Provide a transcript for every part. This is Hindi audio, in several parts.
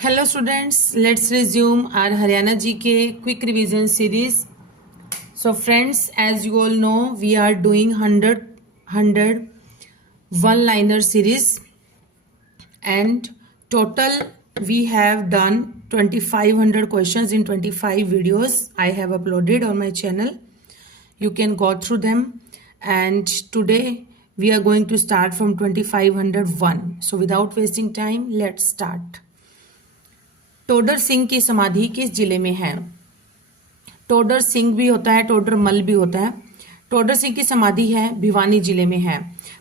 Hello students, let's resume our Haryana GK quick revision series. So friends, as you all know, we are doing 100 one-liner series and total we have done 2500 questions in 25 videos I have uploaded on my channel. You can go through them and today we are going to start from 2501. So without wasting time, let's start. Tudor Singh की समाधि किस जिले में है? टोडर सिंह भी होता है, टोडर मल भी होता है। टोडर सिंह की समाधि है भिवानी जिले में है।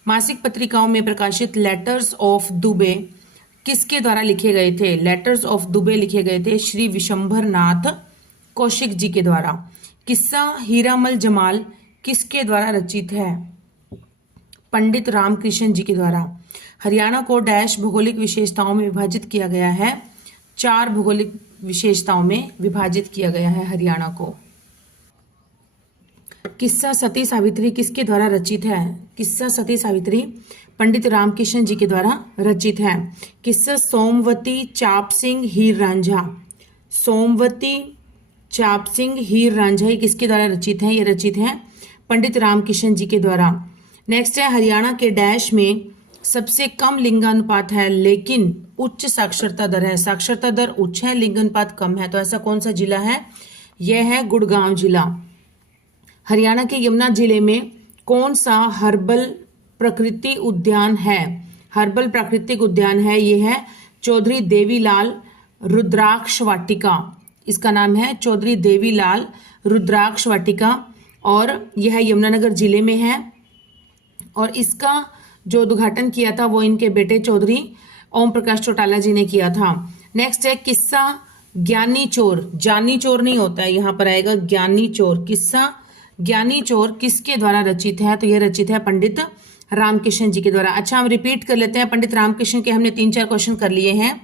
मासिक पत्रिकाओं में प्रकाशित लेटर्स ऑफ दुबे किसके द्वारा लिखे गए थे? लेटर्स ऑफ दुबे लिखे गए थे श्री विशंभर नाथ कौशिक जी के द्वारा। किस्सा हीरामल जमाल किसके द्वारा रचित है? पंडित रामकृष्ण जी के द्वारा। हरियाणा को डैश भौगोलिक विशेषताओं में विभाजित किया गया है। 4 भौगोलिक विशेषताओं में विभाजित किया गया है हरियाणा को। किस्सा सती सावित्री किसके द्वारा रचित है? किस्सा सती सावित्री पंडित रामकृष्ण जी के द्वारा रचित है। किस्सा सोमवती चाप सिंह हीर रांझा, सोमवती चाप सिंह हीर रांझा किसके द्वारा रचित है? ये रचित है पंडित रामकृष्ण जी के द्वारा। नेक्स्ट है हरियाणा के डैश में सबसे कम लिंगानुपात है लेकिन उच्च साक्षरता दर है। साक्षरता दर उच्च है, लिंगानुपात कम है, तो ऐसा कौन सा जिला है? यह है गुड़गांव जिला। हरियाणा के यमुना जिले में कौन सा हर्बल प्रकृति उद्यान है? हर्बल प्राकृतिक उद्यान है, यह है चौधरी देवीलाल रुद्राक्ष वाटिका। इसका नाम है चौधरी देवीलाल रुद्राक्ष वाटिका और यह यमुनानगर जिले में है। और इसका जो उद्घाटन किया था वो इनके बेटे चौधरी ओम प्रकाश चौटाला जी ने किया था। नेक्स्ट है किस्सा ज्ञानी चोर, जानी चोर नहीं होता है, यहाँ पर आएगा ज्ञानी चोर। किस्सा ज्ञानी चोर किसके द्वारा रचित है? तो यह रचित है पंडित रामकृष्ण जी के द्वारा। अच्छा, हम रिपीट कर लेते हैं। पंडित रामकृष्ण के हमने 3-4 क्वेश्चन कर लिए हैं।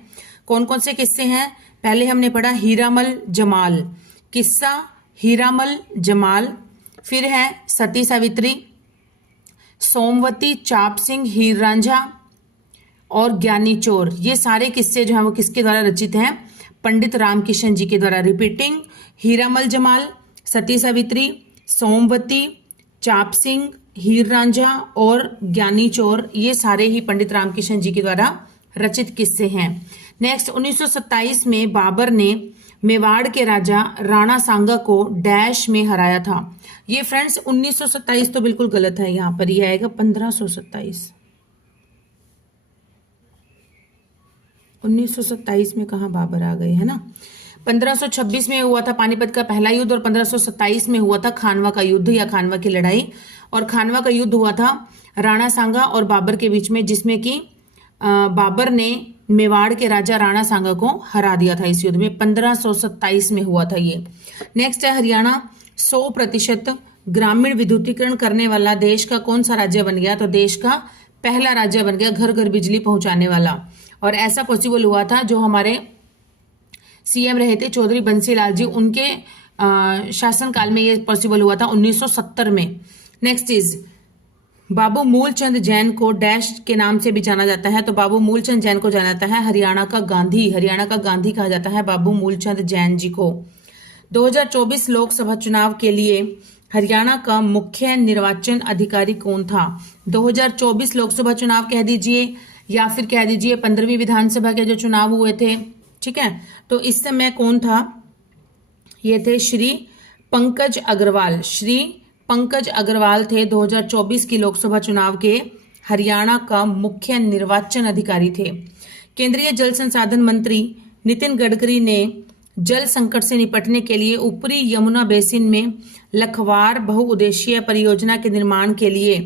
कौन कौन से किस्से हैं? पहले हमने पढ़ा हीरामल जमाल, किस्सा हीरामल जमाल। फिर है सती सावित्री, सोमवती चाप सिंह हीर रांझा और ज्ञानी चोर। ये सारे किस्से जो हैं वो किसके द्वारा रचित हैं? पंडित रामकृष्ण जी के द्वारा। रिपीटिंग, हीरामल जमाल, सती सावित्री, सोमवती चाप सिंह हीर रांझा और ज्ञानी चोर, ये सारे ही पंडित रामकृष्ण जी के द्वारा रचित किस्से हैं। नेक्स्ट, 1927 में बाबर ने मेवाड़ के राजा राणा सांगा को डैश में हराया था। ये फ्रेंड्स 1927 तो बिल्कुल गलत है, यहां पर ये आएगा 1527। 1927 में कहा बाबर आ गए, है ना। 1526 में हुआ था पानीपत का पहला युद्ध और 1527 में हुआ था खानवा का युद्ध या खानवा की लड़ाई। और खानवा का युद्ध हुआ था राणा सांगा और बाबर के बीच में, जिसमें कि बाबर ने मेवाड़ के राजा राणा सांगा को हरा दिया था इस युद्ध में। 1527 में हुआ था ये। नेक्स्ट है हरियाणा 100% ग्रामीण विद्युतीकरण करने वाला देश का कौन सा राज्य बन गया? तो देश का पहला राज्य बन गया घर घर बिजली पहुंचाने वाला। और ऐसा पॉसिबल हुआ था जो हमारे सीएम रहे थे चौधरी बंसीलाल जी, उनके शासनकाल में ये पॉसिबल हुआ था 1970 में। नेक्स्ट इज बाबू मूलचंद जैन को डैश के नाम से भी जाना जाता है। तो बाबू मूलचंद जैन को जाना जाता है हरियाणा का गांधी, हरियाणा का गांधी कहा जाता है बाबू मूलचंद जैन जी को। 2024 लोकसभा चुनाव के लिए हरियाणा का मुख्य निर्वाचन अधिकारी कौन था? 2024 लोकसभा चुनाव कह दीजिए या फिर कह दीजिए 15वीं विधानसभा के जो चुनाव हुए थे, ठीक है। तो इस समय कौन था? ये थे श्री पंकज अग्रवाल। श्री पंकज अग्रवाल थे 2024 की लोकसभा चुनाव के हरियाणा का मुख्य निर्वाचन अधिकारी थे। केंद्रीय जल संसाधन मंत्री नितिन गडकरी ने जल संकट से निपटने के लिए ऊपरी यमुना बेसिन में लखवार बहुउद्देशीय परियोजना के निर्माण के लिए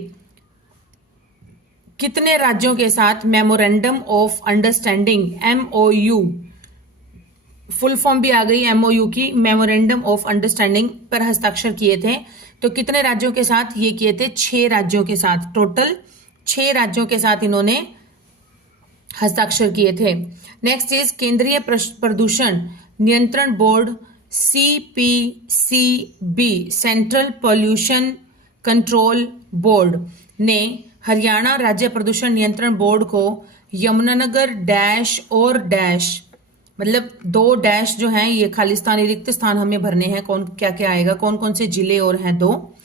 कितने राज्यों के साथ memorandum of understanding MOU, full form भी आ गई MOU की, मेमोरेंडम ऑफ अंडरस्टैंडिंग पर हस्ताक्षर किए थे? तो कितने राज्यों के साथ ये किए थे? 6 राज्यों के साथ। टोटल 6 राज्यों के साथ इन्होंने हस्ताक्षर किए थे। नेक्स्ट इज केंद्रीय प्रदूषण नियंत्रण board CPCB, central pollution control board ने हरियाणा राज्य प्रदूषण नियंत्रण बोर्ड को यमुनानगर डैश और डैश मतलब 2 डैश जो हैं ये खालिस्तान रिक्त स्थान हमें भरने हैं। कौन क्या क्या आएगा, कौन कौन से जिले और हैं 2।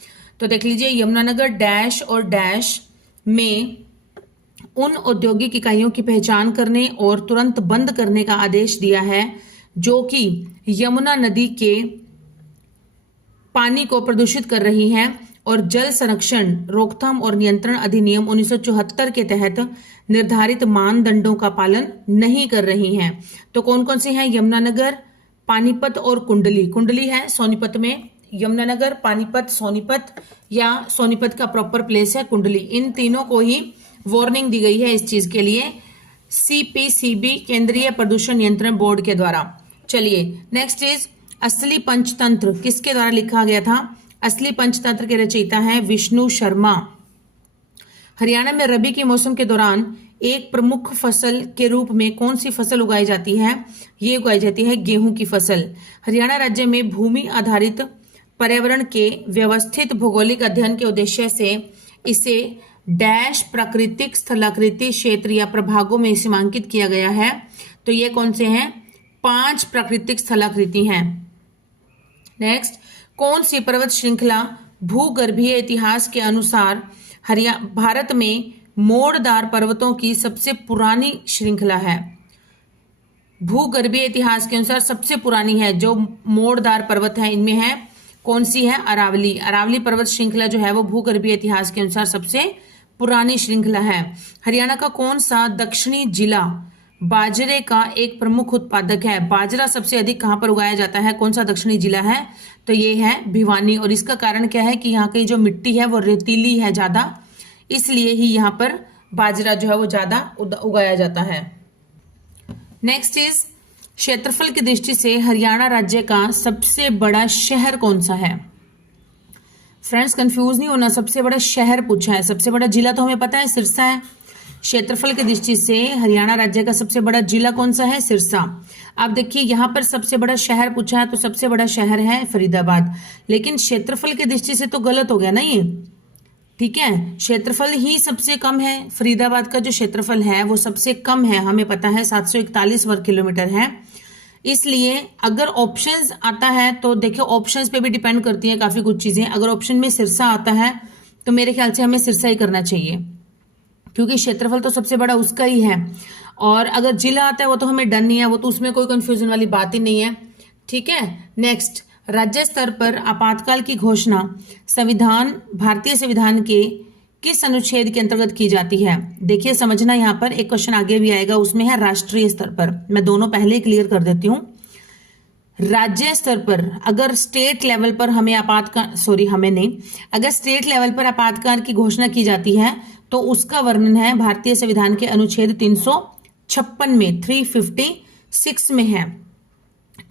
तो देख लीजिए, यमुनानगर डैश और डैश में उन औद्योगिक इकाइयों की पहचान करने और तुरंत बंद करने का आदेश दिया है जो कि यमुना नदी के पानी को प्रदूषित कर रही हैं और जल संरक्षण रोकथाम और नियंत्रण अधिनियम 1974 के तहत निर्धारित मानदंडों का पालन नहीं कर रही हैं। तो कौन कौन से हैं? यमुनानगर, पानीपत और कुंडली। कुंडली है सोनीपत में, यमुनानगर, पानीपत, सोनीपत, या सोनीपत का प्रॉपर प्लेस है कुंडली। इन तीनों को ही वार्निंग दी गई है इस चीज के लिए सीपीसीबी, केंद्रीय प्रदूषण नियंत्रण बोर्ड के द्वारा। चलिए नेक्स्ट इज असली पंचतंत्र किसके द्वारा लिखा गया था? असली पंचतंत्र के रचयिता हैं विष्णु शर्मा। हरियाणा में रबी के मौसम के दौरान एक प्रमुख फसल के रूप में कौन सी फसल उगाई जाती है? ये उगाई जाती है गेहूं की फसल। हरियाणा राज्य में भूमि आधारित पर्यावरण के व्यवस्थित भौगोलिक अध्ययन के उद्देश्य से इसे डैश प्राकृतिक स्थलाकृति क्षेत्र या प्रभागों में सीमांकित किया गया है। तो ये कौन से हैं? 5 प्राकृतिक स्थलाकृति हैं। नेक्स्ट, कौन सी पर्वत श्रृंखला भूगर्भीय इतिहास के अनुसार भारत में मोड़दार पर्वतों की सबसे पुरानी श्रृंखला है? भूगर्भीय इतिहास के अनुसार सबसे पुरानी है जो मोड़दार पर्वत है, इनमें है कौन सी है? अरावली। अरावली पर्वत श्रृंखला जो है वो भूगर्भीय इतिहास के अनुसार सबसे पुरानी श्रृंखला है। हरियाणा का कौन सा दक्षिणी जिला बाजरे का एक प्रमुख उत्पादक है? बाजरा सबसे अधिक कहां पर उगाया जाता है? कौन सा दक्षिणी जिला है? तो ये है भिवानी। और इसका कारण क्या है कि यहाँ की जो मिट्टी है वो रेतीली है ज्यादा, इसलिए ही यहाँ पर बाजरा जो है वो ज्यादा उगाया जाता है। नेक्स्ट इज क्षेत्रफल की दृष्टि से हरियाणा राज्य का सबसे बड़ा शहर कौन सा है? फ्रेंड्स कंफ्यूज नहीं होना, सबसे बड़ा शहर पूछा है। सबसे बड़ा जिला तो हमें पता है सिरसा है। क्षेत्रफल की दृष्टि से हरियाणा राज्य का सबसे बड़ा जिला कौन सा है? सिरसा। अब देखिए यहाँ पर सबसे बड़ा शहर पूछा है तो सबसे बड़ा शहर है फरीदाबाद, लेकिन क्षेत्रफल की दृष्टि से तो गलत हो गया ना ये। ठीक है, क्षेत्रफल ही सबसे कम है। फरीदाबाद का जो क्षेत्रफल है वो सबसे कम है, हमें पता है 741 वर्ग किलोमीटर है। इसलिए अगर ऑप्शंस आता है तो देखिए ऑप्शंस पे भी डिपेंड करती है काफी कुछ चीजें। अगर ऑप्शन में सिरसा आता है तो मेरे ख्याल से हमें सिरसा ही करना चाहिए, क्योंकि क्षेत्रफल तो सबसे बड़ा उसका ही है। और अगर जिला आता है वो तो हमें डन नहीं है, वो तो उसमें कोई कंफ्यूजन वाली बात ही नहीं है। ठीक है, नेक्स्ट, राज्य स्तर पर आपातकाल की घोषणा भारतीय संविधान के किस अनुच्छेद के अंतर्गत की जाती है? देखिए समझना, यहाँ पर एक क्वेश्चन आगे भी आएगा, उसमें है राष्ट्रीय स्तर पर। मैं दोनों पहले क्लियर कर देती हूँ। राज्य स्तर पर अगर स्टेट लेवल पर हमें अगर स्टेट लेवल पर आपातकाल की घोषणा की जाती है तो उसका वर्णन है भारतीय संविधान के अनुच्छेद 356 में, 356 में है।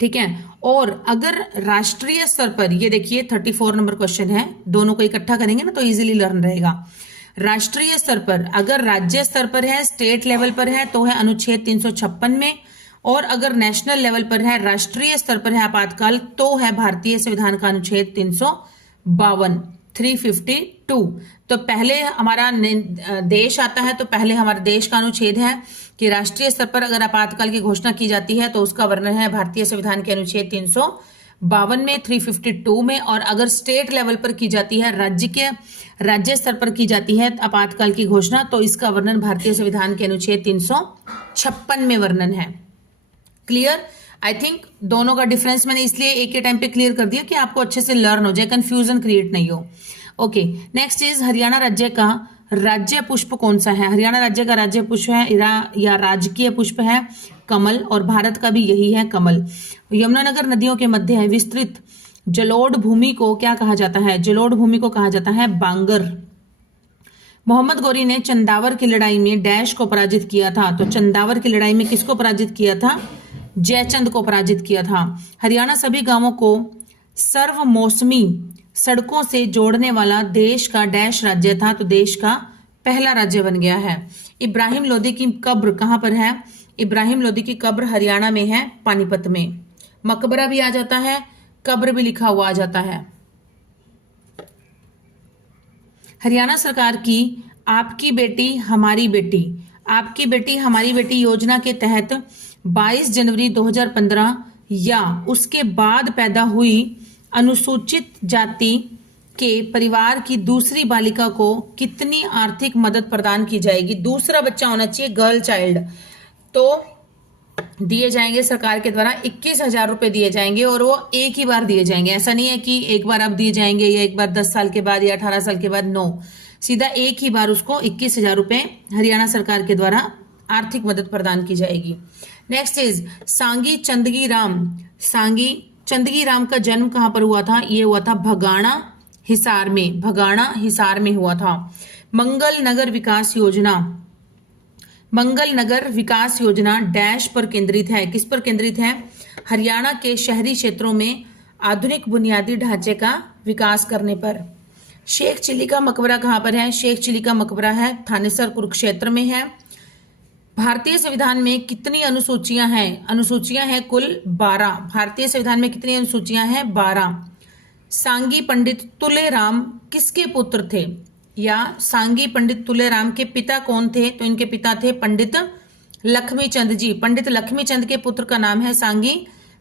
ठीक है, और अगर राष्ट्रीय स्तर पर, ये देखिए 34 नंबर क्वेश्चन है, दोनों को इकट्ठा करेंगे ना तो इजीली लर्न रहेगा। राष्ट्रीय स्तर पर अगर राज्य स्तर पर है, स्टेट लेवल पर है तो है अनुच्छेद 356 में, और अगर नेशनल लेवल पर है, राष्ट्रीय स्तर पर है आपातकाल तो है भारतीय संविधान का अनुच्छेद 352, 352। तो पहले हमारा देश आता है तो पहले हमारे देश का अनुच्छेद है कि राष्ट्रीय स्तर पर अगर आपातकाल की घोषणा की जाती है तो उसका वर्णन है भारतीय संविधान के अनुच्छेद 352 में, 352 में। और अगर स्टेट लेवल पर की जाती है, राज्य स्तर पर की जाती है आपातकाल की घोषणा, तो इसका वर्णन भारतीय संविधान के अनुच्छेद 356 में वर्णन है। क्लियर? आई थिंक दोनों का डिफरेंस मैंने इसलिए एक ही टाइम पे क्लियर कर दिया कि आपको अच्छे से लर्न हो जाए, कंफ्यूजन क्रिएट नहीं हो। ओके, नेक्स्ट इज हरियाणा राज्य का राज्य पुष्प कौन सा है? हरियाणा राज्य का राज्य पुष्प है या राजकीय पुष्प है कमल, और भारत का भी यही है कमल। यमुनानगर नदियों के मध्य विस्तृत जलोढ़ भूमि को क्या कहा जाता है? जलोढ़ भूमि को कहा जाता है बांगर। मोहम्मद गौरी ने चंदावर की लड़ाई में डैश को पराजित किया था। तो चंदावर की लड़ाई में किसको पराजित किया था? जयचंद को पराजित किया था। हरियाणा सभी गांवों को सर्व मौसमी सड़कों से जोड़ने वाला देश का डैश राज्य था, तो देश का पहला राज्य बन गया है। इब्राहिम लोदी की कब्र कहां पर है? इब्राहिम लोदी की कब्र हरियाणा में है, पानीपत में। मकबरा भी आ जाता है, कब्र भी लिखा हुआ आ जाता है। हरियाणा सरकार की आपकी बेटी हमारी बेटी योजना के तहत 22 जनवरी 2015 या उसके बाद पैदा हुई अनुसूचित जाति के परिवार की दूसरी बालिका को कितनी आर्थिक मदद प्रदान की जाएगी? दूसरा बच्चा होना चाहिए, गर्ल चाइल्ड, तो दिए जाएंगे सरकार के द्वारा 21,000 रुपए दिए जाएंगे, और वो एक ही बार दिए जाएंगे। ऐसा नहीं है कि एक बार अब दिए जाएंगे या एक बार 10 साल के बाद या 18 साल के बाद, नो, सीधा एक ही बार उसको 21,000 रुपए हरियाणा सरकार के द्वारा आर्थिक मदद प्रदान की जाएगी। नेक्स्ट इज सांगी चंदगी राम। सांगी चंदगी राम का जन्म कहां पर हुआ था? ये हुआ था भगाड़ा हिसार में, भगाड़ा हिसार में हुआ था। मंगल नगर विकास योजना, मंगल नगर विकास योजना डैश पर केंद्रित है? किस पर केंद्रित है? हरियाणा के शहरी क्षेत्रों में आधुनिक बुनियादी ढांचे का विकास करने पर। शेख चिली का मकबरा कहां पर है? शेख चिली का मकबरा है थानेसर कुरुक्षेत्र में है। भारतीय संविधान में कितनी अनुसूचियां हैं? अनुसूचियां हैं कुल 12। भारतीय संविधान में कितनी अनुसूचियां हैं? 12। सांगी पंडित तुलेराम किसके पुत्र थे? या सांगी पंडित तुलेराम के पिता कौन थे? तो इनके पिता थे पंडित लक्ष्मीचंद जी। पंडित लक्ष्मीचंद के पुत्र का नाम है सांगी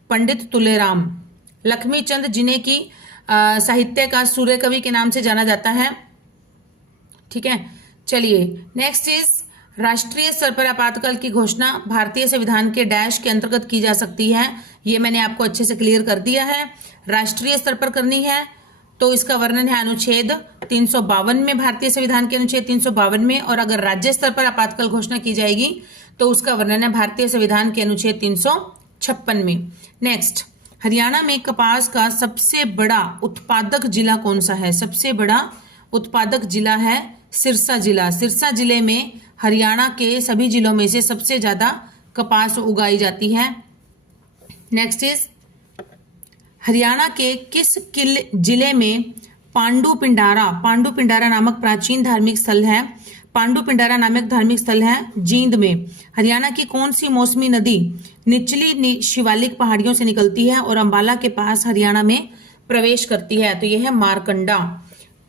पंडित तुलेराम। लक्ष्मीचंद जिन्हें की साहित्य का सूर्य कवि के नाम से जाना जाता है। ठीक है, चलिए नेक्स्ट इज राष्ट्रीय स्तर पर आपातकाल की घोषणा भारतीय संविधान के डैश के अंतर्गत की जा सकती है। ये मैंने आपको अच्छे से क्लियर कर दिया है। राष्ट्रीय स्तर पर करनी है तो इसका वर्णन है अनुच्छेद 352 में, भारतीय संविधान के अनुच्छेद 352 में, और अगर राज्य स्तर पर आपातकाल घोषणा की जाएगी तो उसका वर्णन है भारतीय संविधान के अनुच्छेद 356 में। नेक्स्ट, हरियाणा में कपास का सबसे बड़ा उत्पादक जिला कौन सा है? सबसे बड़ा उत्पादक जिला है सिरसा जिला। सिरसा जिले में हरियाणा के सभी जिलों में से सबसे ज्यादा कपास उगाई जाती है। नेक्स्ट इज हरियाणा के किस जिले में पांडु पिंडारा नामक प्राचीन धार्मिक स्थल है? पांडु पिंडारा नामक धार्मिक स्थल है जींद में। हरियाणा की कौन सी मौसमी नदी निचली शिवालिक पहाड़ियों से निकलती है और अंबाला के पास हरियाणा में प्रवेश करती है? तो यह है मारकंडा।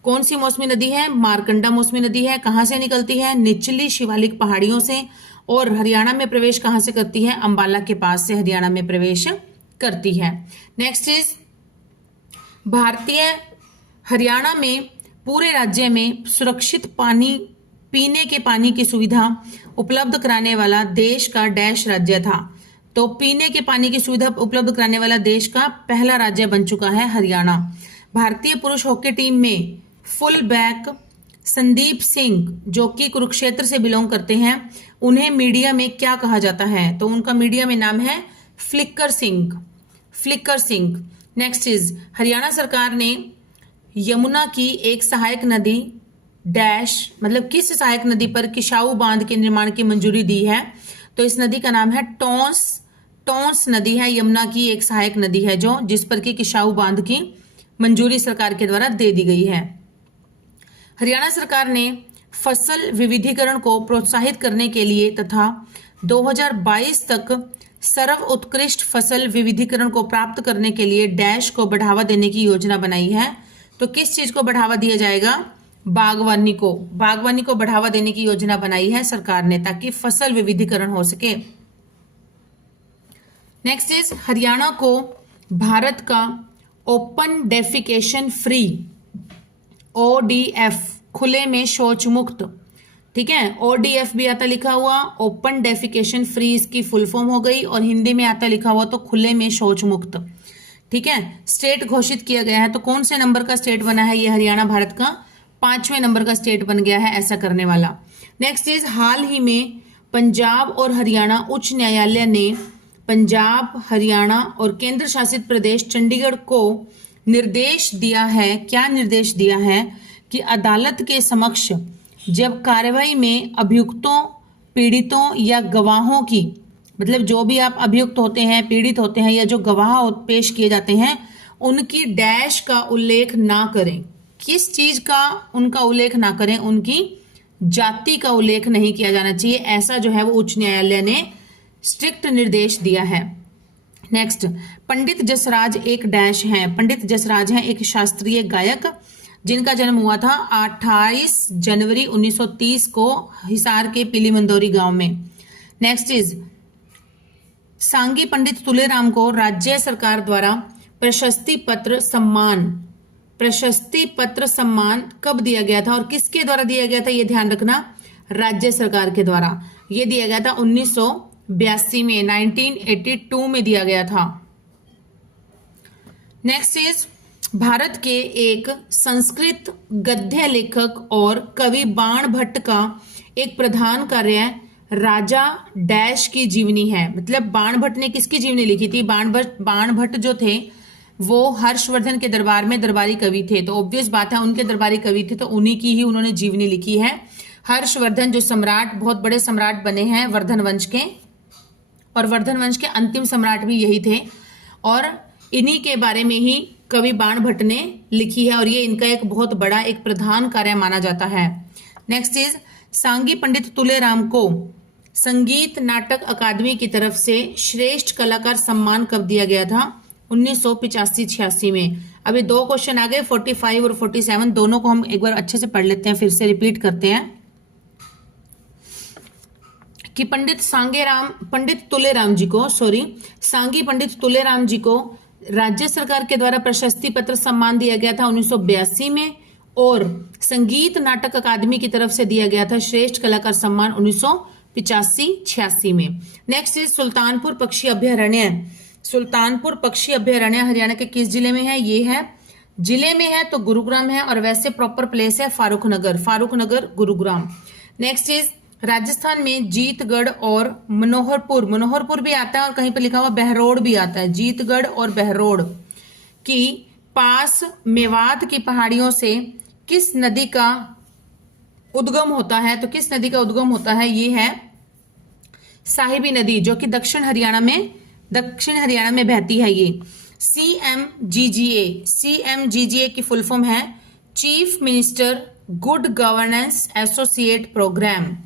कौन सी मौसमी नदी है? मारकंडा मौसमी नदी है। कहां से निकलती है? निचली शिवालिक पहाड़ियों से। और हरियाणा में प्रवेश कहां से करती है? अंबाला के पास से हरियाणा में प्रवेश करती है। नेक्स्ट इज भारतीय हरियाणा में पूरे राज्य में सुरक्षित पानी, पीने के पानी की सुविधा उपलब्ध कराने वाला देश का डैश राज्य था? तो पीने के पानी की सुविधा उपलब्ध कराने वाला देश का पहला राज्य बन चुका है हरियाणा। भारतीय पुरुष हॉकी टीम में फुल बैक संदीप सिंह जो कि कुरुक्षेत्र से बिलोंग करते हैं, उन्हें मीडिया में क्या कहा जाता है? तो उनका मीडिया में नाम है flicker Singh. Flicker Singh. Next is Haryana सरकार ने यमुना की एक सहायक नदी डैश, मतलब किस सहायक नदी पर किशाऊ बांध के निर्माण की मंजूरी दी है? तो इस नदी का नाम है टोंस नदी है। यमुना की एक सहायक नदी है जो जिस पर कि किशाऊ बांध की मंजूरी सरकार के द्वारा दे दी गई है। हरियाणा सरकार ने फसल विविधीकरण को प्रोत्साहित करने के लिए तथा 2022 तक सर्व उत्कृष्ट फसल विविधीकरण को प्राप्त करने के लिए डैश को बढ़ावा देने की योजना बनाई है। तो किस चीज को बढ़ावा दिया जाएगा? बागवानी को। बागवानी को बढ़ावा देने की योजना बनाई है सरकार ने ताकि फसल विविधीकरण हो सके। नेक्स्ट इज हरियाणा को भारत का ओपन डेफिकेशन फ्री ODF, खुले में शौच मुक्त, ठीक है, ODF भी आता लिखा हुआ, ओपन डेफिकेशन फ्री इसकी फुल फॉर्म हो गई, और हिंदी में आता लिखा हुआ तो खुले में शौच मुक्त। ठीक है, स्टेट घोषित किया गया है। तो कौन से नंबर का स्टेट बना है? ये हरियाणा भारत का 5वें नंबर का स्टेट बन गया है ऐसा करने वाला। नेक्स्ट इज हाल ही में पंजाब और हरियाणा उच्च न्यायालय ने पंजाब, हरियाणा और केंद्र शासित प्रदेश चंडीगढ़ को निर्देश दिया है। क्या निर्देश दिया है? कि अदालत के समक्ष जब कार्रवाई में अभियुक्तों, पीड़ितों या गवाहों की, मतलब जो भी आप अभियुक्त होते हैं, पीड़ित होते हैं या जो गवाह पेश किए जाते हैं, उनकी डैश का उल्लेख ना करें। किस चीज का उनका उल्लेख ना करें? उनकी जाति का उल्लेख नहीं किया जाना चाहिए। ऐसा जो है वो उच्च न्यायालय ने स्ट्रिक्ट निर्देश दिया है। नेक्स्ट, पंडित जसराज एक डैश हैं। पंडित जसराज हैं एक शास्त्रीय गायक जिनका जन्म हुआ था 28 जनवरी 1930 को हिसार के पीली मंदोरी गांव में। नेक्स्ट इज सांगी पंडित तुलेराम को राज्य सरकार द्वारा प्रशस्ति पत्र सम्मान कब दिया गया था और किसके द्वारा दिया गया था, ये ध्यान रखना, राज्य सरकार के द्वारा। ये दिया गया था 1982 में, 1982 में दिया गया था। नेक्स्ट इज, भारत के एक संस्कृत गद्य लेखक और कवि बाण भट्ट का एक प्रधान कार्य राजा डैश की जीवनी है। मतलब बाण भट्ट ने किसकी जीवनी लिखी थी? बाण भट्ट जो थे वो हर्षवर्धन के दरबार में दरबारी कवि थे, तो ऑब्वियस बात है उनके दरबारी कवि थे, तो उन्हीं की ही उन्होंने जीवनी लिखी है। हर्षवर्धन जो सम्राट, बहुत बड़े सम्राट बने हैं वर्धन वंश के, और वर्धन वंश के अंतिम सम्राट भी यही थे, और इन्हीं के बारे में ही कवि बाण भट्ट ने लिखी है, और ये इनका एक बहुत बड़ा एक प्रधान कार्य माना जाता है। नेक्स्ट इज, सांगी पंडित तुलेराम को संगीत नाटक अकादमी की तरफ से श्रेष्ठ कलाकार सम्मान कब दिया गया था? 1985-86 में। अभी दो क्वेश्चन आ गए, 45 और 47, दोनों को हम एक बार अच्छे से पढ़ लेते हैं, फिर से रिपीट करते हैं कि पंडित तुलेराम जी को सांगी पंडित तुलेराम जी को राज्य सरकार के द्वारा प्रशस्ति पत्र सम्मान दिया गया था 1982 में, और संगीत नाटक अकादमी की तरफ से दिया गया था श्रेष्ठ कलाकार सम्मान 1985-86 में। नेक्स्ट इज, सुल्तानपुर पक्षी अभ्यारण्य। सुल्तानपुर पक्षी अभ्यारण्य हरियाणा के किस जिले में है? ये है जिले में है तो गुरुग्राम है, और वैसे प्रॉपर प्लेस है फारूकनगर गुरुग्राम। नेक्स्ट इज, राजस्थान में जीतगढ़ और मनोहरपुर भी आता है, और कहीं पर लिखा हुआ बहरोड भी आता है। जीतगढ़ और बहरोड की पास मेवात की पहाड़ियों से किस नदी का उद्गम होता है? तो किस नदी का उद्गम होता है? ये है साहिबी नदी, जो कि दक्षिण हरियाणा में बहती है। ये CMGGA की फुल फॉर्म है chief minister good governance associate program.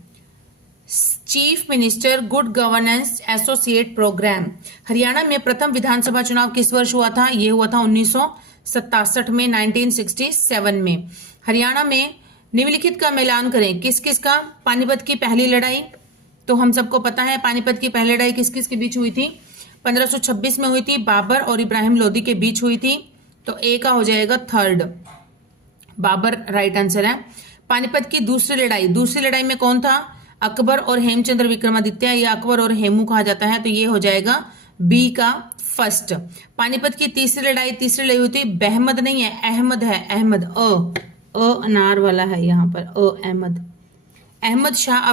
Chief minister good governance associate program. Haryana में प्रथम विधानसभा चुनाव किस वर्ष हुआ था? यह हुआ था 1967 में, 1967 में। हरियाणा में निम्नलिखित का मिलान करें, किस किस का? पानीपत की पहली लड़ाई, तो हम सबको पता है पानीपत की पहली लड़ाई किस किस के बीच हुई थी? 1526 में हुई थी, बाबर और इब्राहिम लोदी के बीच हुई थी, तो ए का हो जाएगा थर्ड, बाबर राइट आंसर है। पानीपत की दूसरी लड़ाई में कौन था? अकबर और हेमचंद्र विक्रमादित्य, या अकबर और हेमू कहा जाता है, तो ये हो जाएगा बी का फर्स्ट। पानीपत की तीसरी लड़ाई हुई थी, बहमद नहीं है, अहमद है, अहमद, अ अनार वाला है यहाँ पर, अहमद शाह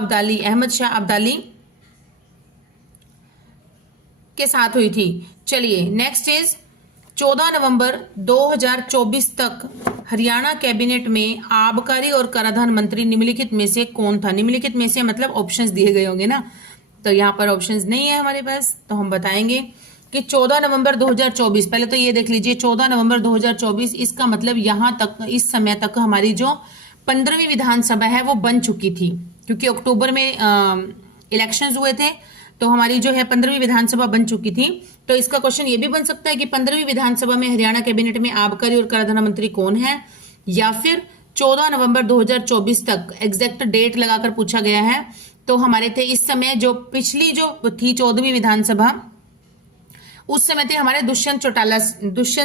अब्दाली के साथ हुई थी। चलिए नेक्स्ट इज, 14 नवंबर 2024 तक हरियाणा कैबिनेट में आबकारी और कराधान मंत्री निम्नलिखित में से कौन था? निम्नलिखित में से मतलब ऑप्शंस दिए गए होंगे ना, तो यहाँ पर ऑप्शंस नहीं है हमारे पास, तो हम बताएंगे कि 14 नवंबर 2024, पहले तो ये देख लीजिए 14 नवंबर 2024, इसका मतलब यहाँ तक, इस समय तक हमारी जो 15वीं विधानसभा है वो बन चुकी थी, क्योंकि अक्टूबर में इलेक्शंस हुए थे, तो हमारी जो है 15वीं विधानसभा बन चुकी थी। तो इसका क्वेश्चन ये भी बन सकता है कि 15वीं विधानसभा में हरियाणा कैबिनेट में आबकारी और कराधान मंत्री कौन है, या फिर 14 नवंबर 2024 तक एग्जैक्ट डेट लगाकर पूछा गया है। तो हमारे थे इस समय जो पिछली जो थी 14वीं विधानसभा, उस समय थे हमारे दुष्यंत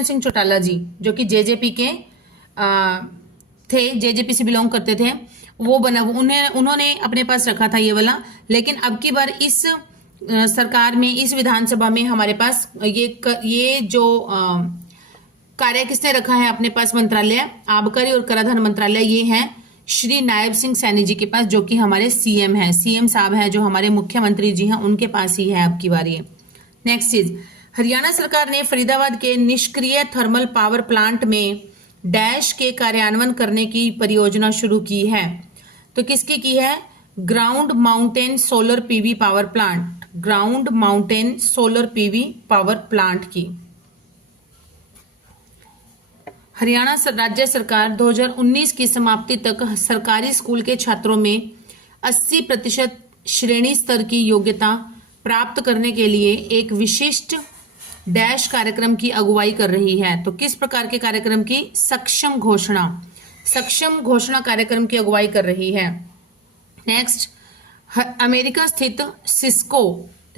सिंह चौटाला जी, जो कि जेजेपी के थे, जेजेपी से बिलोंग करते थे, वो बना, उन्होंने अपने पास रखा था ये वाला। लेकिन अब की बार इस सरकार में, इस विधानसभा में हमारे पास ये जो कार्य किसने रखा है अपने पास, मंत्रालय, आबकारी और कराधान मंत्रालय, ये है श्री नायब सिंह सैनी जी के पास, जो कि हमारे सीएम हैं, सीएम साहब हैं, जो हमारे मुख्यमंत्री जी हैं, उनके पास ही है अब की बार ये। नेक्स्ट चीज, हरियाणा सरकार ने फरीदाबाद के निष्क्रिय थर्मल पावर प्लांट में डैश के कार्यान्वयन करने की परियोजना शुरू की है, तो किसकी की है? Ground mountain solar PV power plant, ground mountain solar PV power plant की। हरियाणा राज्य सरकार 2019 की समाप्ति तक सरकारी स्कूल के छात्रों में 80% श्रेणी स्तर की योग्यता प्राप्त करने के लिए एक विशिष्ट डैश कार्यक्रम की अगुवाई कर रही है। तो किस प्रकार के कार्यक्रम की? सक्षम घोषणा कार्यक्रम की अगुवाई कर रही है। नेक्स्ट, अमेरिका स्थित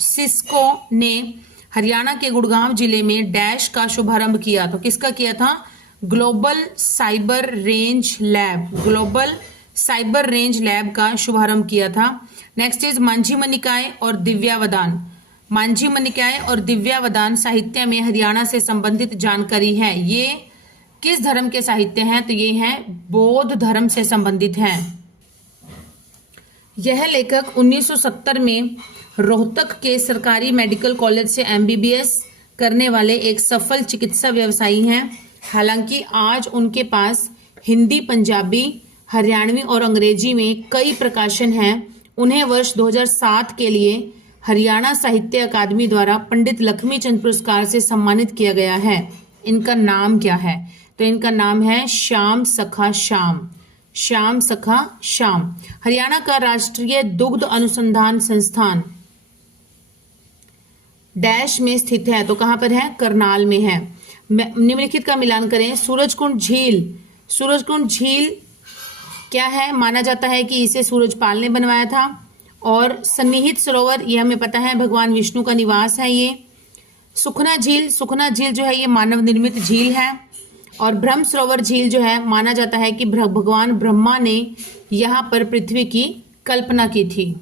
सिस्को ने हरियाणा के गुड़गांव जिले में डैश का शुभारंभ किया। तो किसका किया था? Global cyber range lab, global cyber range lab का शुभारंभ किया था। नेक्स्ट इज मांझीम निकाय और दिव्यावदान। मांझीम निकाय और दिव्यावदान साहित्य में हरियाणा से संबंधित जानकारी है। ये किस धर्म के साहित्य हैं? तो ये हैं बौद्ध धर्म से संबंधित हैं। यह लेखक 1970 में रोहतक के सरकारी मेडिकल कॉलेज से MBBS करने वाले एक सफल चिकित्सा व्यवसायी हैं। हालांकि आज उनके पास हिंदी, पंजाबी, हरियाणवी और अंग्रेजी में कई प्रकाशन हैं। उन्हें वर्ष 2007 के लिए हरियाणा साहित्य अकादमी द्वारा पंडित लक्ष्मीचंद पुरस्कार से सम्मानित किया गया है। इनका नाम क्या है? तो इनका नाम है श्याम सखा श्याम, श्याम सखा श्याम। हरियाणा का राष्ट्रीय दुग्ध अनुसंधान संस्थान डैश में स्थित है। तो कहां पर है? करनाल में है। निम्नलिखित का मिलान करें। सूरजकुंड झील, सूरजकुंड झील क्या है? माना जाता है कि इसे सूरजपाल ने बनवाया था। और सन्निहित सरोवर, ये हमें पता है भगवान विष्णु का निवास है ये। सुखना झील, सुखना झील जो है ये मानव निर्मित झील है। और ब्रह्म सरोवर झील जो है माना जाता है कि भगवान ब्रह्मा ने यहां पर पृथ्वी की कल्पना की थी।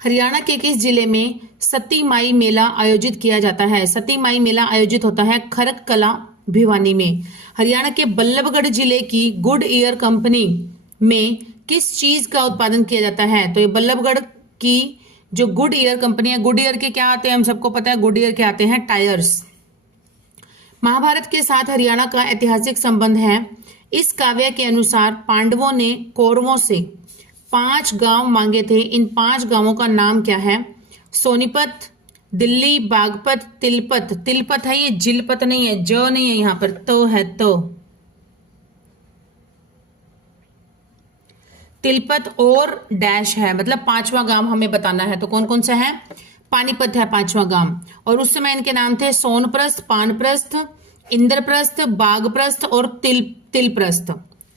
हरियाणा के किस जिले में सती माई मेला आयोजित किया जाता है? सती माई मेला आयोजित होता है खरक कला भिवानी में। हरियाणा के बल्लभगढ़ जिले की गुड ईयर कंपनी में किस चीज का उत्पादन किया जाता है? तो ये बल्लभगढ़ की जो गुड ईयर कंपनी है, गुड ईयर के क्या आते हैं? हम सबको पता है गुड ईयर के आते हैं टायर्स। महाभारत के साथ हरियाणा का ऐतिहासिक संबंध है। इस काव्य के अनुसार पांडवों ने कौरवों से 5 गांव मांगे थे। इन 5 गांवों का नाम क्या है? सोनीपत, दिल्ली, बागपत, तिलपत। तिलपत है ये, जिलपत नहीं है, ज नहीं है यहां पर, तो है तो। तिलपत और डैश है, मतलब 5वां गांव हमें बताना है। तो कौन कौन सा है? पानीपत है 5वां गांव। और उस समय इनके नाम थे सोनप्रस्थ, पानप्रस्थ, इंद्रप्रस्थ, बागप्रस्थ और तिलप्रस्थ।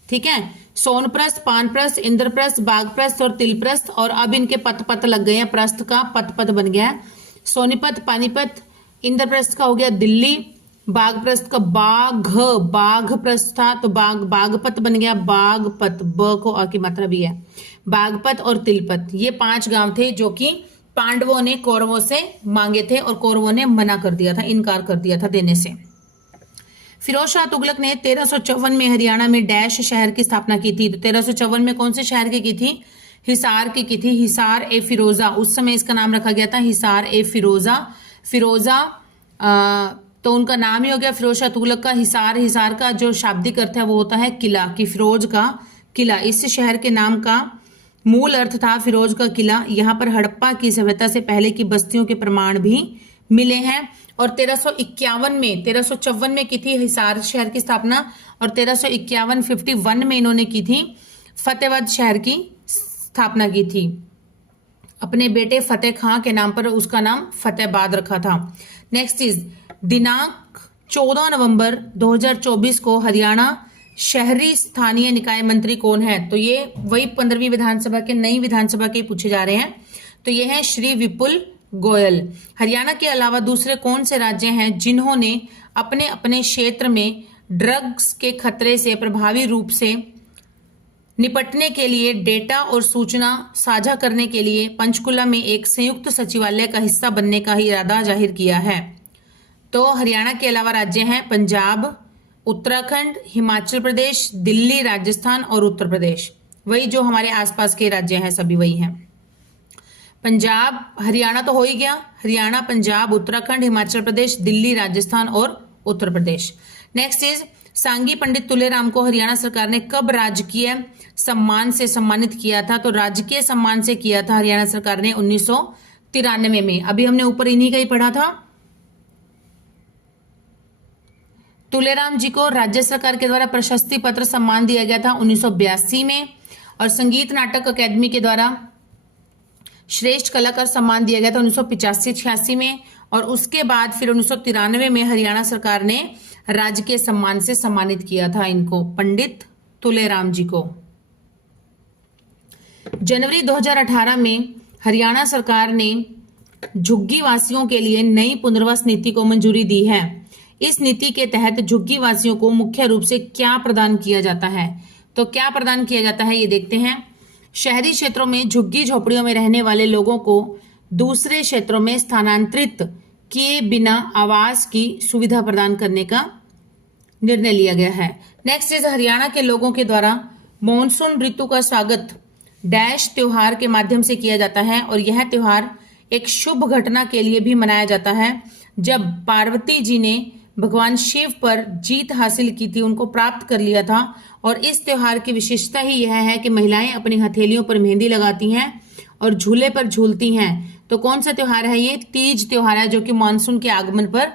ठीक है, सोनप्रस्थ, पानप्रस्थ, इंद्रप्रस्थ, बागप्रस्थ और तिलप्रस्थ। और अब इनके पत लग गए हैं, प्रस्थ का पत बन गया है। सोनीपत, पानीपत, इंद्रप्रस्थ का हो गया दिल्ली, बागप्रस्थ का बाघप्रस्थ था तो बागपत बन गया बागपत, ब को आ की मात्रा भी है। बागपत और तिलपत, ये 5 गांव थे जो कि पांडवों ने कौरवों से मांगे थे और कौरवों ने मना कर दिया था, इनकार कर दिया था देने से। फिरोज शाह तुगलक ने 1354 में हरियाणा में डैश शहर की स्थापना की थी। तो 1354 में कौन से शहर की थी? हिसार की थी, हिसार ए फिरोजा। उस समय इसका नाम रखा गया था हिसार ए फिरोजा। फिरोजा तो उनका नाम ही हो गया फिरोज शाह तुगलक का। हिसार, हिसार का जो शाब्दिक अर्थ है वो होता है किला, कि फिरोज का किला। इस शहर के नाम का मूल अर्थ था फिरोज का किला। यहाँ पर हड़प्पा की सभ्यता से पहले की बस्तियों के प्रमाण भी मिले हैं। और 1351 में की थी हिसार शहर की स्थापना। और 1351 में इन्होंने की थी फतेहबाद शहर की स्थापना की थी। अपने बेटे फतेह खां के नाम पर उसका नाम फतेहबाद रखा था। नेक्स्ट इज दिनांक 14 नवंबर 2024 को हरियाणा शहरी स्थानीय निकाय मंत्री कौन है? तो ये वही 15वीं विधानसभा के, नई विधानसभा के पूछे जा रहे हैं। तो ये है श्री विपुल गोयल। हरियाणा के अलावा दूसरे कौन से राज्य हैं जिन्होंने अपने अपने क्षेत्र में ड्रग्स के खतरे से प्रभावी रूप से निपटने के लिए डेटा और सूचना साझा करने के लिए पंचकुला में एक संयुक्त सचिवालय का हिस्सा बनने का इरादा जाहिर किया है? तो हरियाणा के अलावा राज्य हैं पंजाब, उत्तराखंड, हिमाचल प्रदेश, दिल्ली, राजस्थान और उत्तर प्रदेश। वही जो हमारे आसपास के राज्य हैं सभी वही हैं। पंजाब, हरियाणा तो हो ही गया, हरियाणा, पंजाब, उत्तराखंड, हिमाचल प्रदेश, दिल्ली, राजस्थान और उत्तर प्रदेश। नेक्स्ट इज सांगी पंडित तुलेराम को हरियाणा सरकार ने कब राजकीय सम्मान से सम्मानित किया था? तो राजकीय सम्मान से किया था हरियाणा सरकार ने 1993 में। अभी हमने ऊपर इन्हीं का ही पढ़ा था। तुलेराम जी को राज्य सरकार के द्वारा प्रशस्ति पत्र सम्मान दिया गया था 1982 में। और संगीत नाटक अकादमी के द्वारा श्रेष्ठ कलाकार सम्मान दिया गया था 1985-86 में। और उसके बाद फिर 1993 में हरियाणा सरकार ने राजकीय सम्मान से सम्मानित किया था इनको, पंडित तुलेराम जी को। जनवरी 2018 में हरियाणा सरकार ने झुग्गी वासियों के लिए नई पुनर्वास नीति को मंजूरी दी है। इस नीति के तहत झुग्गी वासियों को मुख्य रूप से क्या प्रदान किया जाता है? तो क्या प्रदान किया जाता है ये देखते हैं। शहरी क्षेत्रों में झुग्गी झोपड़ियों में रहने वाले लोगों को दूसरे क्षेत्रों में स्थानांतरित किए बिना आवास की सुविधा प्रदान करने का निर्णय लिया गया है। नेक्स्ट इज हरियाणा के लोगों के द्वारा मॉनसून ऋतु का स्वागत डैश त्योहार के माध्यम से किया जाता है और यह त्योहार एक शुभ घटना के लिए भी मनाया जाता है जब पार्वती जी ने भगवान शिव पर जीत हासिल की थी, उनको प्राप्त कर लिया था। और इस त्योहार की विशेषता ही यह है कि महिलाएं अपनी हथेलियों पर मेहंदी लगाती हैं और झूले पर झूलती हैं। तो कौन सा त्योहार है ये? तीज त्योहार है जो कि मानसून के आगमन पर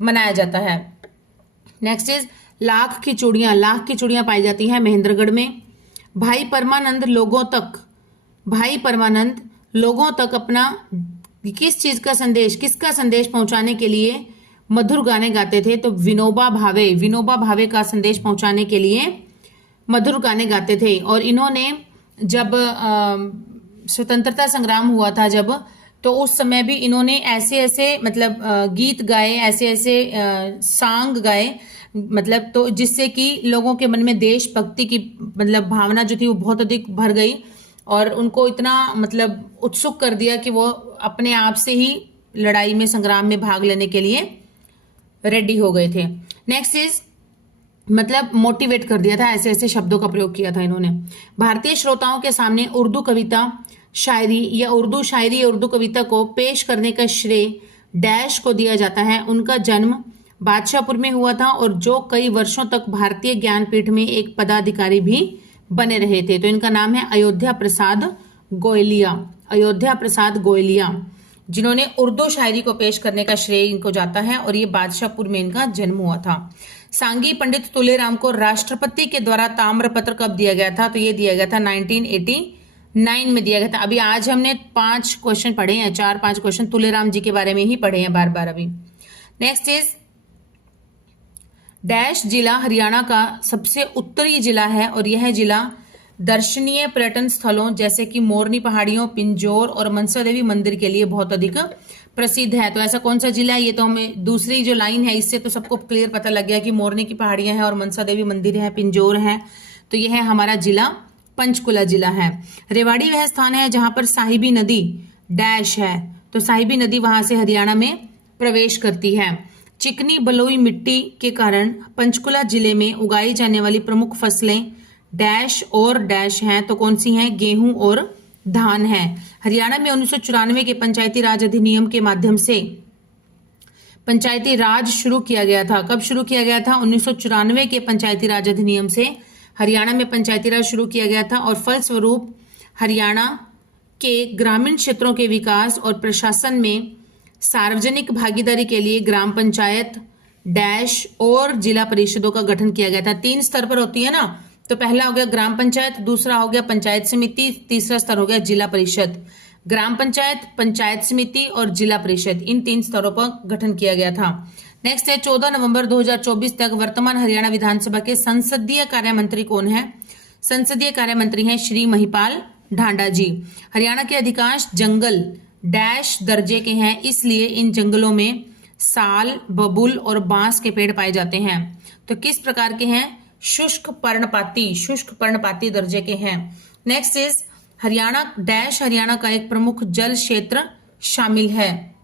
मनाया जाता है। नेक्स्ट इज लाख की चूड़ियां पाई जाती हैं महेंद्रगढ़ में। भाई परमानंद लोगों तक अपना किसका संदेश पहुंचाने के लिए मधुर गाने गाते थे? तो विनोबा भावे का संदेश पहुंचाने के लिए मधुर गाने गाते थे। और इन्होंने जब स्वतंत्रता संग्राम हुआ था तो उस समय भी इन्होंने ऐसे मतलब गीत गाए, ऐसे सॉन्ग गाए, मतलब तो जिससे कि लोगों के मन में देशभक्ति की मतलब भावना जो थी वो बहुत अधिक भर गई और उनको इतना मतलब उत्सुक कर दिया कि वो अपने आप से ही लड़ाई में संग्राम में भाग लेने के लिए रेडी हो गए थे। नेक्स्ट इज मतलब मोटिवेट कर दिया था, ऐसे शब्दों का प्रयोग किया था इन्होंने। भारतीय श्रोताओं के सामने उर्दू कविता शायरी या उर्दू कविता को पेश करने का श्रेय डैश को दिया जाता है। उनका जन्म बादशाहपुर में हुआ था और जो कई वर्षों तक भारतीय ज्ञानपीठ में एक पदाधिकारी भी बने रहे थे। तो इनका नाम है अयोध्या प्रसाद गोयलिया, जिन्होंने उर्दू शायरी को पेश करने का श्रेय इनको जाता है और ये बादशाहपुर में इनका जन्म हुआ था। सांगी पंडित तुलेराम को राष्ट्रपति के द्वारा ताम्रपत्र कब दिया गया था? तो ये दिया गया था 1989 में दिया गया था। अभी आज हमने 5 क्वेश्चन पढ़े हैं, 4-5 क्वेश्चन तुलेराम जी के बारे में ही पढ़े हैं बार अभी। नेक्स्ट इज डैश जिला हरियाणा का सबसे उत्तरी जिला है और यह जिला दर्शनीय पर्यटन स्थलों जैसे कि मोरनी पहाड़ियों, पिंजौर और मनसा देवी मंदिर के लिए बहुत अधिक प्रसिद्ध है। तो ऐसा कौन सा जिला है? ये तो हमें दूसरी जो लाइन है इससे तो सबको क्लियर पता लग गया कि मोरनी की पहाड़ियां हैं और मनसा देवी मंदिर है, पिंजौर है। तो यह है हमारा जिला पंचकुला जिला है। रेवाड़ी वह स्थान है जहां पर साहिबी नदी डैश है, तो साहिबी नदी वहां से हरियाणा में प्रवेश करती है। चिकनी बलुई मिट्टी के कारण पंचकुला जिले में उगाई जाने वाली प्रमुख फसलें डैश और डैश हैं, तो कौन सी हैं? गेहूं और धान है। हरियाणा में 1994 के पंचायती राज अधिनियम के माध्यम से पंचायती राज शुरू किया गया था। कब शुरू किया गया था? 1994 के पंचायती राज अधिनियम से हरियाणा में पंचायती राज शुरू किया गया था और फलस्वरूप हरियाणा के ग्रामीण क्षेत्रों के विकास और प्रशासन में सार्वजनिक भागीदारी के लिए ग्राम पंचायत डैश और जिला परिषदों का गठन किया गया था। 3 स्तर पर होती है ना, तो पहला हो गया ग्राम पंचायत, दूसरा हो गया पंचायत समिति, तीसरा स्तर हो गया जिला परिषद। ग्राम पंचायत, पंचायत समिति और जिला परिषद, इन 3 स्तरों पर गठन किया गया था। नेक्स्ट है 14 नवंबर 2024 तक वर्तमान हरियाणा विधानसभा के संसदीय कार्य मंत्री कौन है? संसदीय कार्य मंत्री हैं श्री महिपाल ढांडा जी। हरियाणा के अधिकांश जंगल डैश दर्जे के हैं, इसलिए इन जंगलों में साल, बबूल और बांस के पेड़ पाए जाते हैं। तो किस प्रकार के हैं? शुष्क पर्णपाती दर्जे के हैं। Next is Haryana dash Haryana का एक प्रमुख जल क्षेत्र शामिल है,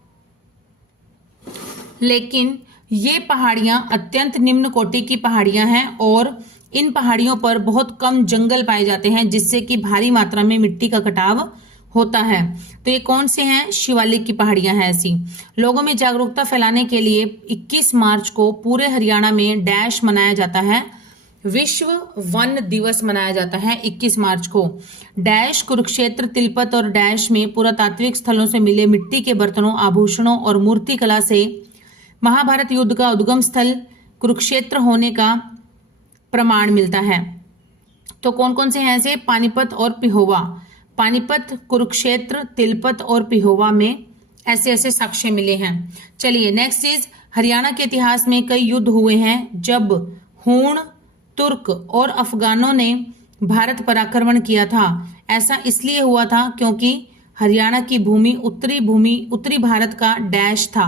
लेकिन ये पहाड़ियां अत्यंत निम्न कोटि की पहाड़ियां हैं और इन पहाड़ियों पर बहुत कम जंगल पाए जाते हैं जिससे कि भारी मात्रा में मिट्टी का कटाव होता है। तो ये कौन से हैं? शिवालिक की पहाड़ियां हैं ऐसी। लोगों में जागरूकता फैलाने के लिए 21 मार्च को पूरे हरियाणा में डैश मनाया जाता है, विश्व वन दिवस मनाया जाता है 21 मार्च को। डैश कुरुक्षेत्र, तिलपत और डैश में पुरातात्विक स्थलों से मिले मिट्टी के बर्तनों, आभूषणों और मूर्तिकला से महाभारत युद्ध का उद्गम स्थल कुरुक्षेत्र होने का प्रमाण मिलता है। तो कौन कौन से हैं ऐसे? पानीपत और पिहोवा। पानीपत, कुरुक्षेत्र, तिलपत और पिहोवा में ऐसे साक्ष्य मिले हैं। चलिए नेक्स्ट इज हरियाणा के इतिहास में कई युद्ध हुए हैं जब हूण, तुर्क और अफगानों ने भारत पर आक्रमण किया था। ऐसा इसलिए हुआ था क्योंकि हरियाणा की भूमि उत्तरी भारत का डैश था।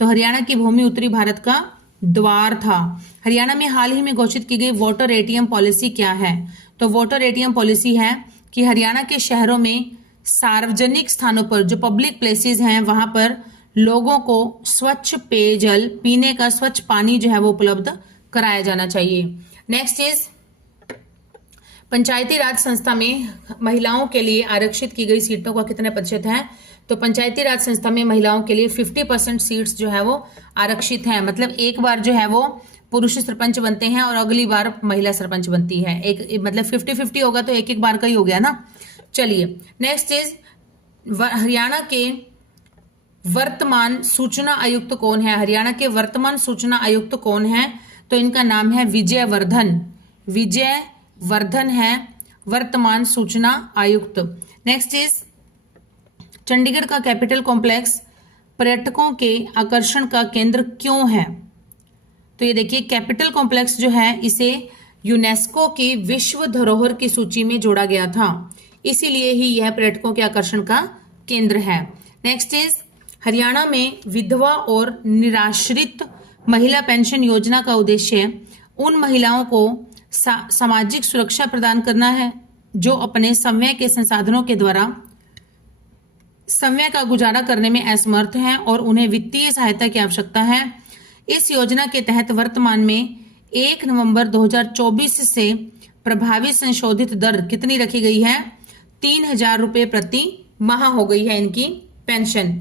तो हरियाणा की भूमि उत्तरी भारत का द्वार था। हरियाणा में हाल ही में घोषित की गई वोटर एटीएम पॉलिसी क्या है? तो वोटर एटीएम पॉलिसी है कि हरियाणा के शहरों में सार्वजनिक स्थानों पर, जो पब्लिक प्लेसेस हैं, वहां पर लोगों को स्वच्छ पेयजल, पीने का स्वच्छ पानी जो है वो उपलब्ध कराया जाना चाहिए। नेक्स्ट इज पंचायती राज संस्था में महिलाओं के लिए आरक्षित की गई सीटों का कितने प्रतिशत है? तो पंचायती राज संस्था में महिलाओं के लिए 50% सीट्स जो है वो आरक्षित हैं। मतलब एक बार जो है वो पुरुष सरपंच बनते हैं और अगली बार महिला सरपंच बनती है। एक मतलब 50-50 होगा तो एक एक बार का ही हो गया ना। चलिए नेक्स्ट इज हरियाणा के वर्तमान सूचना आयुक्त कौन है? हरियाणा के वर्तमान सूचना आयुक्त कौन है? तो इनका नाम है विजय वर्धन। विजय वर्धन है वर्तमान सूचना आयुक्त। नेक्स्ट इज चंडीगढ़ का कैपिटल कॉम्प्लेक्स पर्यटकों के आकर्षण का केंद्र क्यों है? तो ये देखिए, कैपिटल कॉम्प्लेक्स जो है इसे यूनेस्को की विश्व धरोहर की सूची में जोड़ा गया था, इसीलिए ही यह पर्यटकों के आकर्षण का केंद्र है। नेक्स्ट इज हरियाणा में विधवा और निराश्रित महिला पेंशन योजना का उद्देश्य उन महिलाओं को सामाजिक सुरक्षा प्रदान करना है जो अपने समय के संसाधनों के द्वारा समय का गुजारा करने में असमर्थ हैं और उन्हें वित्तीय सहायता की आवश्यकता है। इस योजना के तहत वर्तमान में 1 नवंबर 2024 से प्रभावी संशोधित दर कितनी रखी गई है? 3,000 रुपये प्रति माह हो गई है इनकी pension.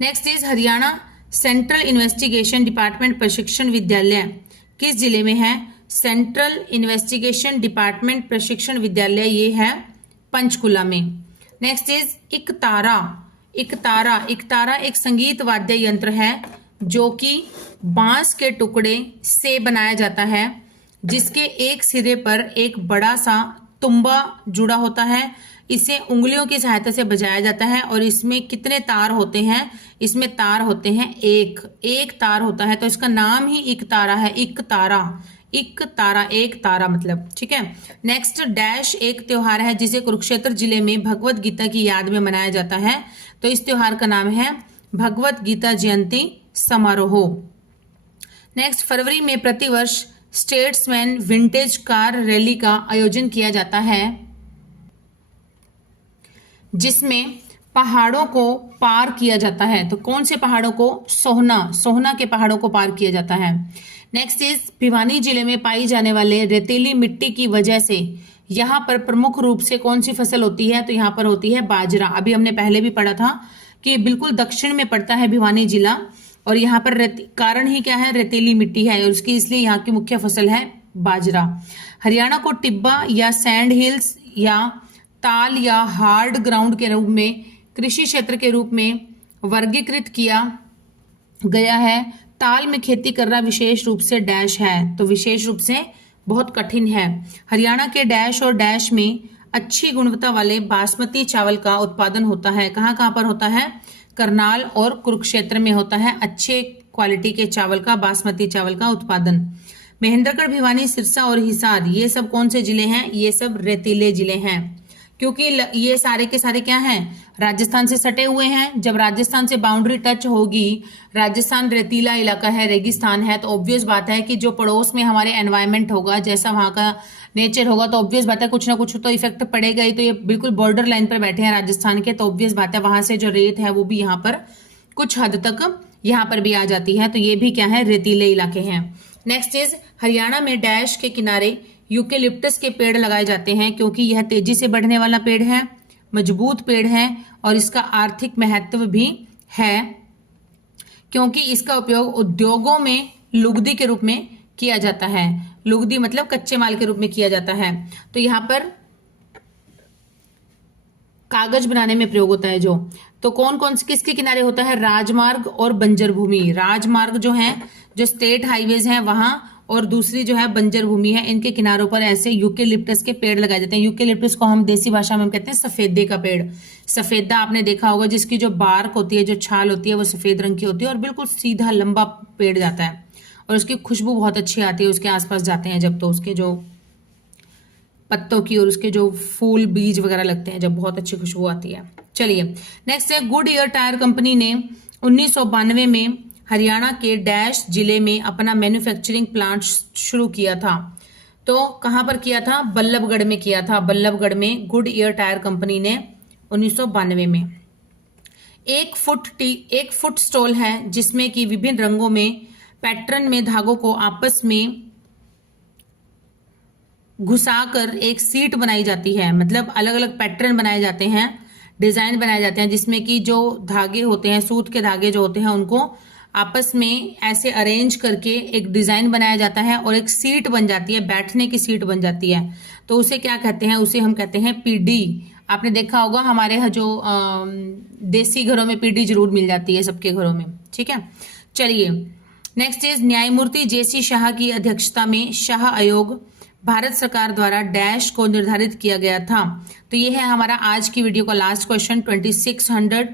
Next is Haryana central investigation department प्रशिक्षण विद्यालय किस जिले में है? सेंट्रल इन्वेस्टिगेशन डिपार्टमेंट प्रशिक्षण विद्यालय ये है पंचकुला में। नेक्स्ट इज इकतारा। इकतारा एक संगीत वाद्य यंत्र है जो कि बांस के टुकड़े से बनाया जाता है, जिसके एक सिरे पर एक बड़ा सा तुम्बा जुड़ा होता है। इसे उंगलियों की सहायता से बजाया जाता है और इसमें कितने तार होते हैं? इसमें तार होते हैं एक तार होता है, तो इसका नाम ही इकतारा है। एक तारा मतलब, ठीक है। नेक्स्ट डैश एक त्योहार है जिसे कुरुक्षेत्र जिले में भगवत गीता की याद में मनाया जाता है, तो इस त्योहार का नाम है भगवत गीता जयंती समारोह। नेक्स्ट फरवरी में प्रतिवर्ष स्टेट्समैन विंटेज कार रैली का आयोजन किया जाता है, जिसमें पहाड़ों को पार किया जाता है। तो कौन से पहाड़ों को? सोहना के पहाड़ों को पार किया जाता है। नेक्स्ट इज भिवानी जिले में पाई जाने वाले रेतीली मिट्टी की वजह से यहाँ पर प्रमुख रूप से कौन सी फसल होती है? तो यहाँ पर होती है बाजरा। अभी हमने पहले भी पढ़ा था कि बिल्कुल दक्षिण में पड़ता है भिवानी जिला, और यहाँ पर कारण ही क्या है? रेतीली मिट्टी है और उसकी, इसलिए यहाँ की मुख्य फसल है बाजरा। हरियाणा को टिब्बा या सैंड हिल्स या ताल या हार्ड ग्राउंड के रूप में कृषि क्षेत्र के रूप में वर्गीकृत किया गया है। ताल में खेती करना विशेष रूप से डैश है, तो विशेष रूप से बहुत कठिन है। हरियाणा के डैश और डैश में अच्छी गुणवत्ता वाले बासमती चावल का उत्पादन होता है। कहाँ कहाँ पर होता है? करनाल और कुरुक्षेत्र में होता है अच्छे क्वालिटी के चावल का, बासमती चावल का उत्पादन। महेंद्रगढ़, भिवानी, सिरसा और हिसार ये सब कौन से जिले हैं? ये सब रेतीले जिले हैं, क्योंकि ये सारे के सारे क्या हैं? राजस्थान से सटे हुए हैं। जब राजस्थान से बाउंड्री टच होगी, राजस्थान रेतीला इलाका है, रेगिस्तान है, तो ऑब्वियस बात है कि जो पड़ोस में हमारे एनवायरनमेंट होगा, जैसा वहाँ का नेचर होगा, तो ऑब्वियस बात है कुछ ना कुछ तो इफेक्ट पड़ेगा ही। तो ये बिल्कुल बॉर्डर लाइन पर बैठे हैं राजस्थान के, तो ऑब्वियस बात है वहां से जो रेत है वो भी यहाँ पर कुछ हद तक यहाँ पर भी आ जाती है, तो ये भी क्या है? रेतीले इलाके हैं। नेक्स्ट इज हरियाणा में डैश के किनारे यूकेलिप्टस के पेड़ लगाए जाते हैं, क्योंकि यह तेजी से बढ़ने वाला पेड़ है, मजबूत पेड़ है और इसका आर्थिक महत्व भी है, क्योंकि इसका उपयोग उद्योगों में लुगदी के रूप में किया जाता है। लुगदी मतलब कच्चे माल के रूप में किया जाता है। तो यहाँ पर कागज बनाने में प्रयोग होता है जो, तो कौन कौन से किसके किनारे होता है? राजमार्ग और बंजर भूमि। राजमार्ग जो है, जो स्टेट हाईवेज हैं वहां, और दूसरी जो है बंजर भूमि है, इनके किनारों पर ऐसे यूकेलिप्टस के पेड़ लगाए जाते हैं। यूकेलिप्टस को हम देसी भाषा में हम कहते हैं सफेदे का पेड़। सफेदा आपने देखा होगा, जिसकी जो बार्क होती है, जो छाल होती है, वो सफेद रंग की होती है और बिल्कुल सीधा लंबा पेड़ जाता है और उसकी खुशबू बहुत अच्छी आती है। उसके आसपास जाते हैं जब, तो उसके जो पत्तों की और उसके जो फूल बीज वगैरह लगते हैं जब, बहुत अच्छी खुशबू आती है। चलिए नेक्स्ट है, गुड ईयर टायर कंपनी ने 1992 में हरियाणा के डैश जिले में अपना मैन्युफैक्चरिंग प्लांट शुरू किया था। तो कहां पर किया था? बल्लभगढ़ में किया था। बल्लभगढ़ में गुड ईयर टायर कंपनी ने 1992 में। एक फुट स्टॉल है जिसमें कि विभिन्न रंगों में पैटर्न में धागों को आपस में घुसाकर एक सीट बनाई जाती है। मतलब अलग अलग पैटर्न बनाए जाते हैं, डिजाइन बनाए जाते हैं, जिसमें कि जो धागे होते हैं, सूत के धागे जो होते हैं, उनको आपस में ऐसे अरेंज करके एक डिजाइन बनाया जाता है और एक सीट बन जाती है, बैठने की सीट बन जाती है। तो उसे क्या कहते हैं? उसे हम कहते हैं पीढ़ी। आपने देखा होगा हमारे यहाँ जो देसी घरों में पीढ़ी जरूर मिल जाती है, सबके घरों में। ठीक है, चलिए नेक्स्ट इज, न्यायमूर्ति जेसी शाह की अध्यक्षता में शाह आयोग भारत सरकार द्वारा डैश को निर्धारित किया गया था। तो ये है हमारा आज की वीडियो का लास्ट क्वेश्चन 2600।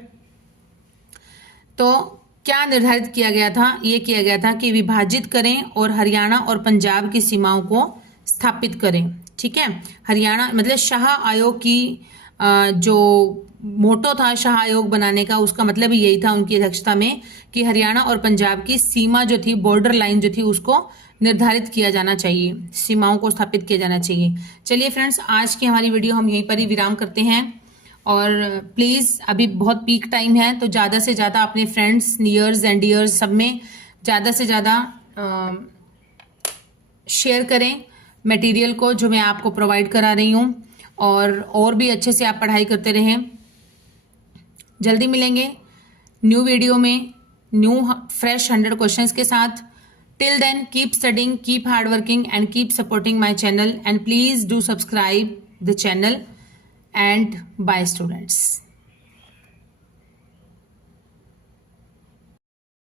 तो क्या निर्धारित किया गया था? ये किया गया था कि विभाजित करें और हरियाणा और पंजाब की सीमाओं को स्थापित करें। ठीक है, हरियाणा मतलब शाह आयोग की जो मोटो था शाह आयोग बनाने का, उसका मतलब ही यही था उनकी अध्यक्षता में कि हरियाणा और पंजाब की सीमा जो थी, बॉर्डर लाइन जो थी, उसको निर्धारित किया जाना चाहिए, सीमाओं को स्थापित किया जाना चाहिए। चलिए फ्रेंड्स, आज की हमारी वीडियो हम यहीं पर ही विराम करते हैं। और प्लीज़ अभी बहुत पीक टाइम है, तो ज़्यादा से ज़्यादा अपने फ्रेंड्स, नियर्स एंड डियर्स सब में ज़्यादा से ज़्यादा शेयर करें मटेरियल को जो मैं आपको प्रोवाइड करा रही हूँ, और भी अच्छे से आप पढ़ाई करते रहें। जल्दी मिलेंगे न्यू वीडियो में, न्यू फ्रेश 100 क्वेश्चंस के साथ। Till then keep studying, keep hard working and keep supporting my channel, and please do subscribe the channel, and bye students.